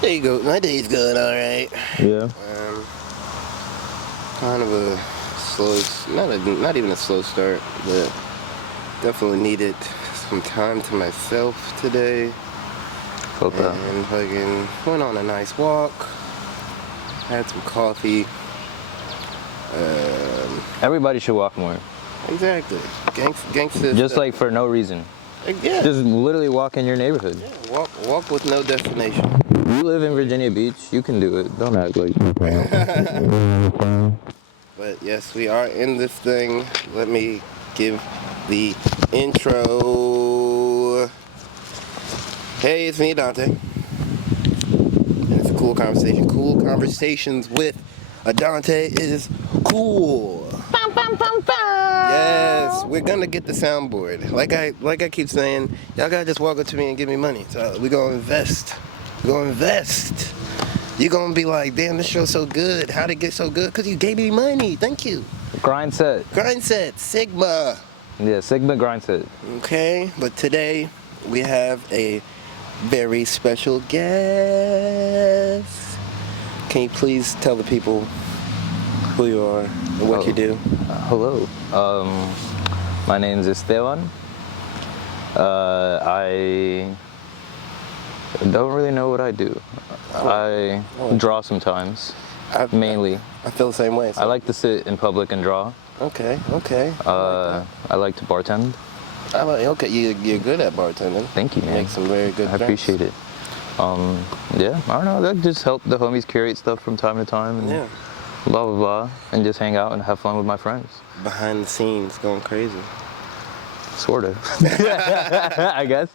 There you go. My day's going all right. Yeah. Kind of a slow, not even a slow start, but definitely needed some time to myself today. Felt that. And fucking went on a nice walk. Had some coffee. Everybody should walk more. Exactly. Gangsta. Just like for no reason. Yeah. Just literally walk in your neighborhood. Yeah. Walk with no destination. You live in Virginia Beach, you can do it. Don't act like But yes, we are in this thing. Let me give the intro. Hey, it's me, Dante. And it's a cool conversation. Cool conversations with Dante is cool. Yes, we're gonna get the soundboard. Like I keep saying, y'all gotta just walk up to me and give me money. So we're gonna invest. We're gonna invest. You're gonna be like, damn, this show's so good. How'd it get so good? Because you gave me money. Thank you. Grind set. Grind set, Sigma. Yeah, Sigma grind set. Okay, but today we have a very special guest. Can you please tell the people who you are and what you do? Hello. My name is Esteban. I don't really know what I do. I draw sometimes, mainly. I feel the same way. So. I like to sit in public and draw. Okay. I like to bartend. Okay, you're good at bartending. Thank you, man. Make some very good drinks. I appreciate it. Yeah, I don't know. That just help the homies curate stuff from time to time. And blah, blah, blah. And just hang out and have fun with my friends. Behind the scenes, going crazy. Sort of. I guess.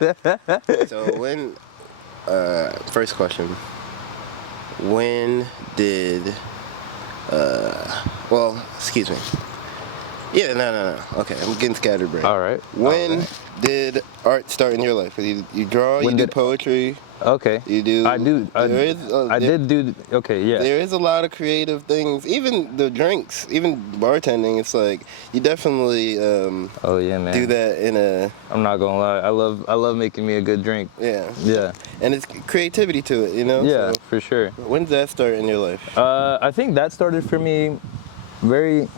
So when, first question. When did, excuse me. Yeah, no. Okay, I'm getting scattered brain. All right. When did art start in your life? You draw, you do poetry. Okay. You do. I do. I did do. Okay, yeah. There is a lot of creative things. Even the drinks, even bartending. It's like you definitely. Oh yeah, man. Do that in a. I'm not gonna lie. I love making me a good drink. Yeah. Yeah. And it's creativity to it, you know. Yeah, so, for sure. When did that start in your life? I think that started for me very.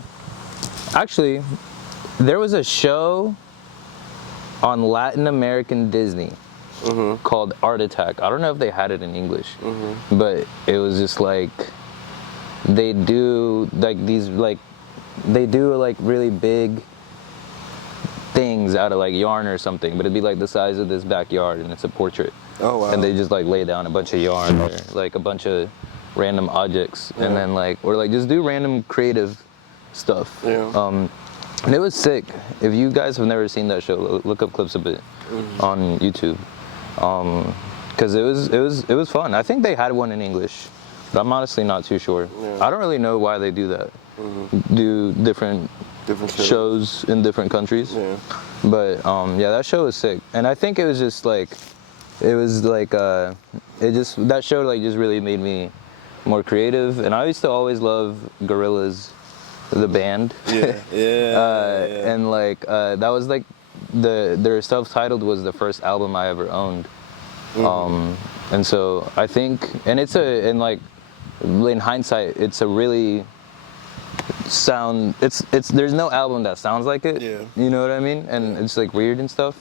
Actually, there was a show on Latin American Disney called Art Attack. I don't know if they had it in English, but it was just like they do like really big things out of like yarn or something, but it'd be like the size of this backyard and it's a portrait. Oh wow. And they just like lay down a bunch of yarn or like a bunch of random objects and then just do random creative stuff. Yeah. And it was sick. If you guys have never seen that show, look up clips of it on YouTube. Cause it was fun. I think they had one in English, but I'm honestly not too sure. Yeah. I don't really know why they do that. Do different shows in different countries. Yeah. But that show was sick. And I think it was just like, that show like just really made me more creative. And I used to always love Gorillaz, the band. And like that was like their self-titled was the first album I ever owned. And so I think, and in hindsight, it's a really there's no album that sounds like it. Yeah. You know what I mean? And it's like weird and stuff.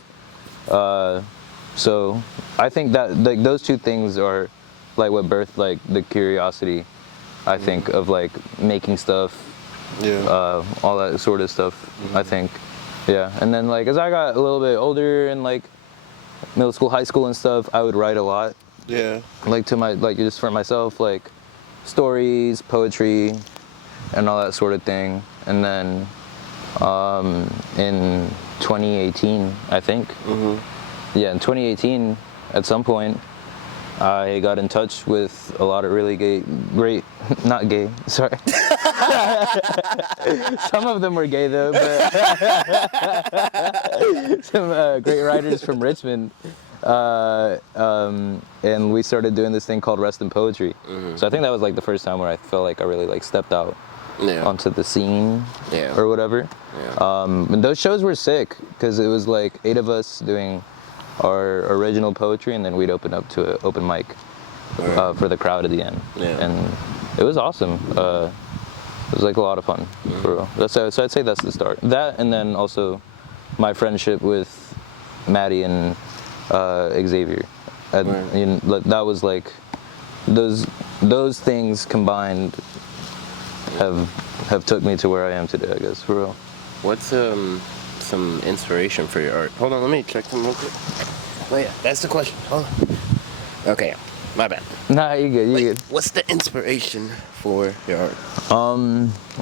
So I think that like those two things are like what birthed like the curiosity, I think, of like making stuff. Yeah. All that sort of stuff, I think. Yeah. And then like as I got a little bit older and like middle school, high school and stuff, I would write a lot. Yeah. Like just for myself, like stories, poetry, and all that sort of thing. And then in 2018, I think. Yeah, in 2018, at some point, I got in touch with a lot of really not gay, sorry. Some of them were gay though, but some great writers from Richmond. And we started doing this thing called Rest in Poetry. So I think that was like the first time where I felt like I really like stepped out onto the scene or whatever. And those shows were sick because it was like 8 of us doing our original poetry, and then we'd open up to an open mic Right. for the crowd at the end. Yeah. And it was awesome. It was like a lot of fun, for real. So I'd say that's the start. That, and then also my friendship with Maddie and Xavier. Right. You know, that was like those things combined have took me to where I am today, I guess, for real. What's some inspiration for your art? Hold on, let me check them real quick. Oh yeah, that's the question. Hold on. Okay, my bad. Nah, you good. You good. What's the inspiration for your art?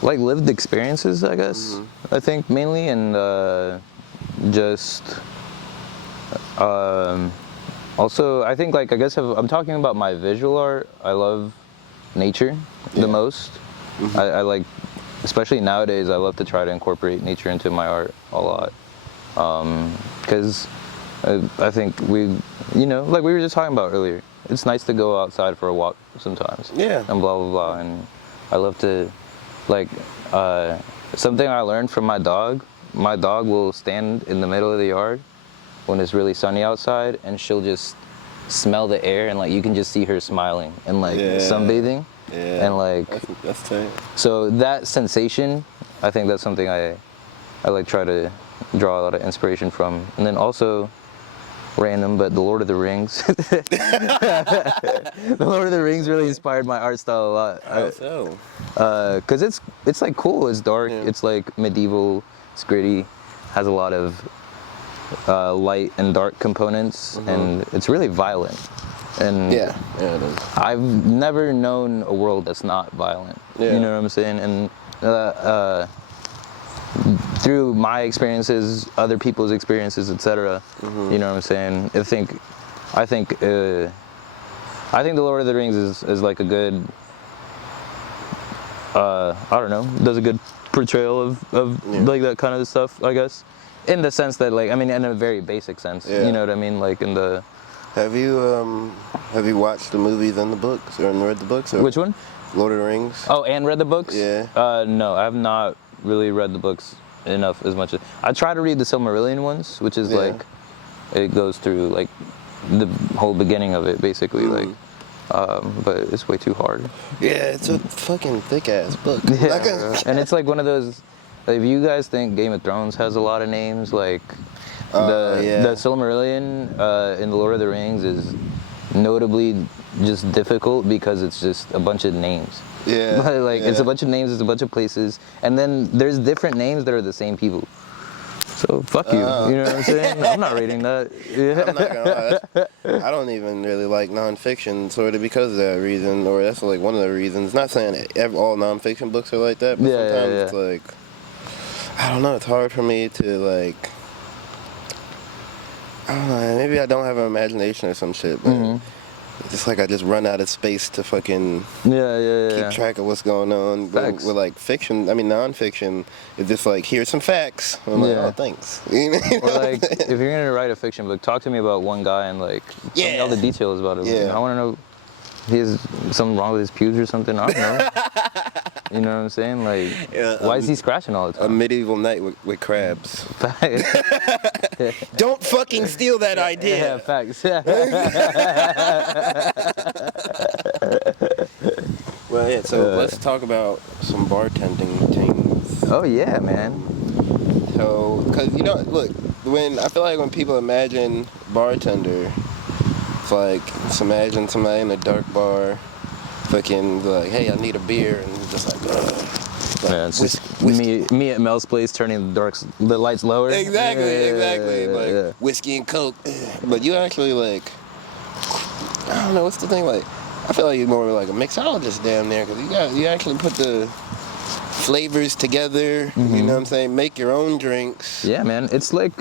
Like lived experiences, I guess. I think mainly, and just also I think like I guess if I'm talking about my visual art, I love nature the most. I like, especially nowadays, I love to try to incorporate nature into my art a lot, because I think you know, like we were just talking about earlier, it's nice to go outside for a walk sometimes. Yeah. And blah blah blah, and I love to, like, something I learned from my dog. My dog will stand in the middle of the yard when it's really sunny outside, and she'll just smell the air, and like you can just see her smiling and like sunbathing. Yeah. And like that's tight. so that sensation, I think that's something I like try to draw a lot of inspiration from. And then also random, but the Lord of the Rings. The Lord of the Rings really inspired my art style a lot. How so? Cause it's like cool, it's dark, Yeah. it's like medieval, it's gritty, has a lot of light and dark components, and it's really violent. And Yeah, it is. I've never known a world that's not violent. Yeah. You know what I'm saying? And through my experiences, other people's experiences, etc. You know what I'm saying? I think the Lord of the Rings is like a good, I don't know, does a good portrayal of like that kind of stuff, I guess. In the sense that, like, I mean, in a very basic sense. Yeah. You know what I mean? Like in the. Have you watched the movies and the books, or read the books? Or Which one? Lord of the Rings. Oh, and read the books? Yeah. No, I have not really read the books enough as much as I try to read the Silmarillion ones, which is like it goes through like the whole beginning of it basically, like but it's way too hard. Yeah, it's a fucking thick ass book. Yeah, and it's like one of those, like, if you guys think Game of Thrones has a lot of names, like the Silmarillion in the Lord of the Rings is notably just difficult because it's just a bunch of names. Yeah. Like it's a bunch of names, it's a bunch of places, and then there's different names that are the same people. So fuck you. You know what I'm saying? I'm not reading that. I'm not gonna lie. I don't even really like nonfiction, sort of because of that reason, or that's like one of the reasons. Not saying all nonfiction books are like that, but sometimes it's like, I don't know. It's hard for me to like. I don't know. Maybe I don't have an imagination or some shit, but it's just like I just run out of space to fucking keep track of what's going on. With like fiction, I mean nonfiction, it's just like, here's some facts. I'm like, oh, thanks. You know or like, if you're gonna write a fiction book, talk to me about one guy and like tell me all the details about it. Yeah. Like, I want to know if he has something wrong with his pubes or something. I don't know. You know what I'm saying? Like, why is he scratching all the time? A medieval night with crabs. Don't fucking steal that idea. Yeah, facts. Well, yeah, so let's talk about some bartending things. Oh, yeah, man. So, because, you know, look, I feel like when people imagine bartender, it's like, imagine somebody in a dark bar, fucking like, hey, I need a beer, and just like, yeah, it's just me at Mel's place turning the lights lower. Exactly. Like whiskey and coke. But you actually like, I don't know, what's the thing, like, I feel like you're more like a mixologist down there, because you actually put the flavors together. You know what I'm saying? Make your own drinks. Yeah, man. It's like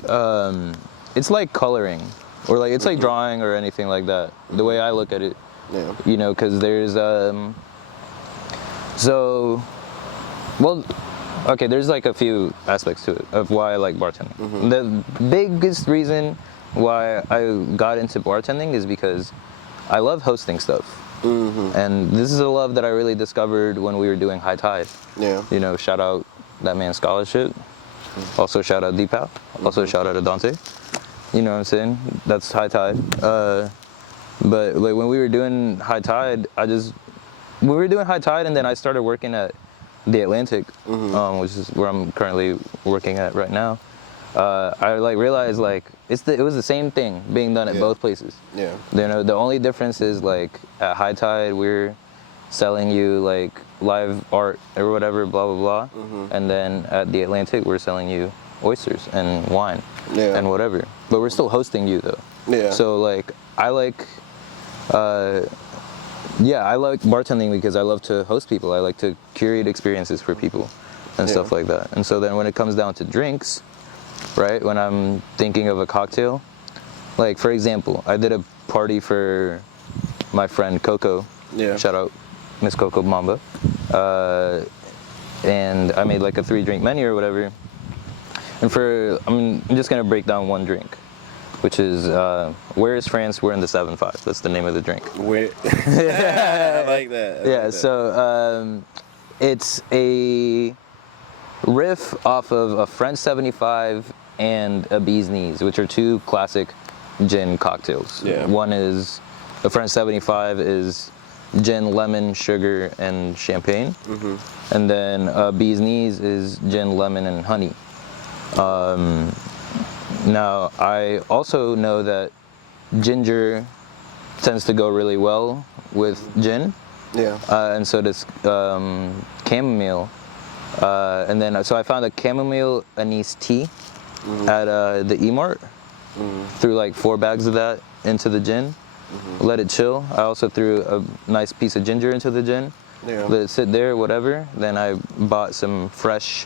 coloring, or like it's like drawing or anything like that. The way I look at it. Yeah. You know, because there's there's like a few aspects to it of why I like bartending. The biggest reason why I got into bartending is because I love hosting stuff. And this is a love that I really discovered when we were doing High Tide. Yeah. You know, shout out that man's scholarship. Also shout out Deepak. Also shout out to Dante. You know what I'm saying? That's High Tide. But like when we were doing high tide, we were doing high tide, and then I started working at the Atlantic, which is where I'm currently working at right now. I like realized like it was the same thing being done at both places. Yeah. You know, the only difference is like at high tide we're selling you like live art or whatever, blah blah blah, and then at the Atlantic we're selling you oysters and wine and whatever. But we're still hosting you though. Yeah. So like I like bartending because I love to host people. I like to curate experiences for people and stuff like that. And so then when it comes down to drinks, right, when I'm thinking of a cocktail, like for example, I did a party for my friend Coco. Yeah. Shout out Miss Coco Mamba. And I made like a 3-drink menu or whatever. And I'm just gonna break down one drink, which is Where is France? We're in the 7-5. That's the name of the drink. I like that. So it's a riff off of a French 75 and a Bee's Knees, which are two classic gin cocktails. Yeah. One is, the French 75 is gin, lemon, sugar, and champagne. And then Bee's Knees is gin, lemon, and honey. Now, I also know that ginger tends to go really well with gin. Yeah. And so does chamomile. And then, so I found a chamomile anise tea at the E-Mart. Threw like 4 bags of that into the gin. Let it chill. I also threw a nice piece of ginger into the gin. Yeah. Let it sit there, whatever. Then I bought some fresh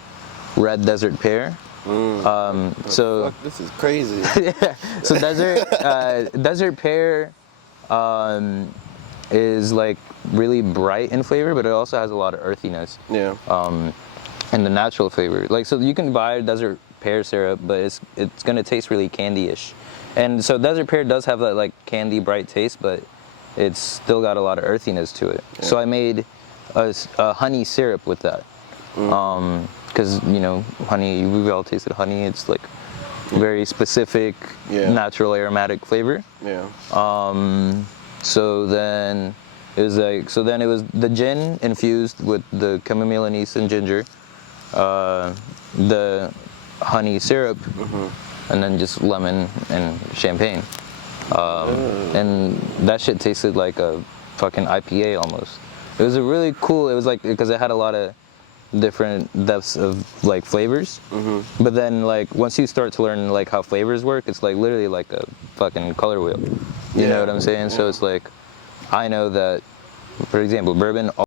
red desert pear. So Fuck, this is crazy. so desert pear is like really bright in flavor, but it also has a lot of earthiness. Yeah. And the natural flavor. Like, so you can buy desert pear syrup, but it's gonna taste really candy-ish. And so desert pear does have that like candy bright taste, but it's still got a lot of earthiness to it. Yeah. So I made a honey syrup with that. Because you know, honey, we've all tasted honey. It's like very specific, natural aromatic flavor. Yeah. So then it was the gin infused with the chamomile anise and ginger, the honey syrup, and then just lemon and champagne. And that shit tasted like a fucking IPA almost. It was a really cool. It was like, because it had a lot of different depths of like flavors, but then like once you start to learn like how flavors work, it's like literally like a fucking color wheel. You know what I'm saying? So it's like, I know that, for example, bourbon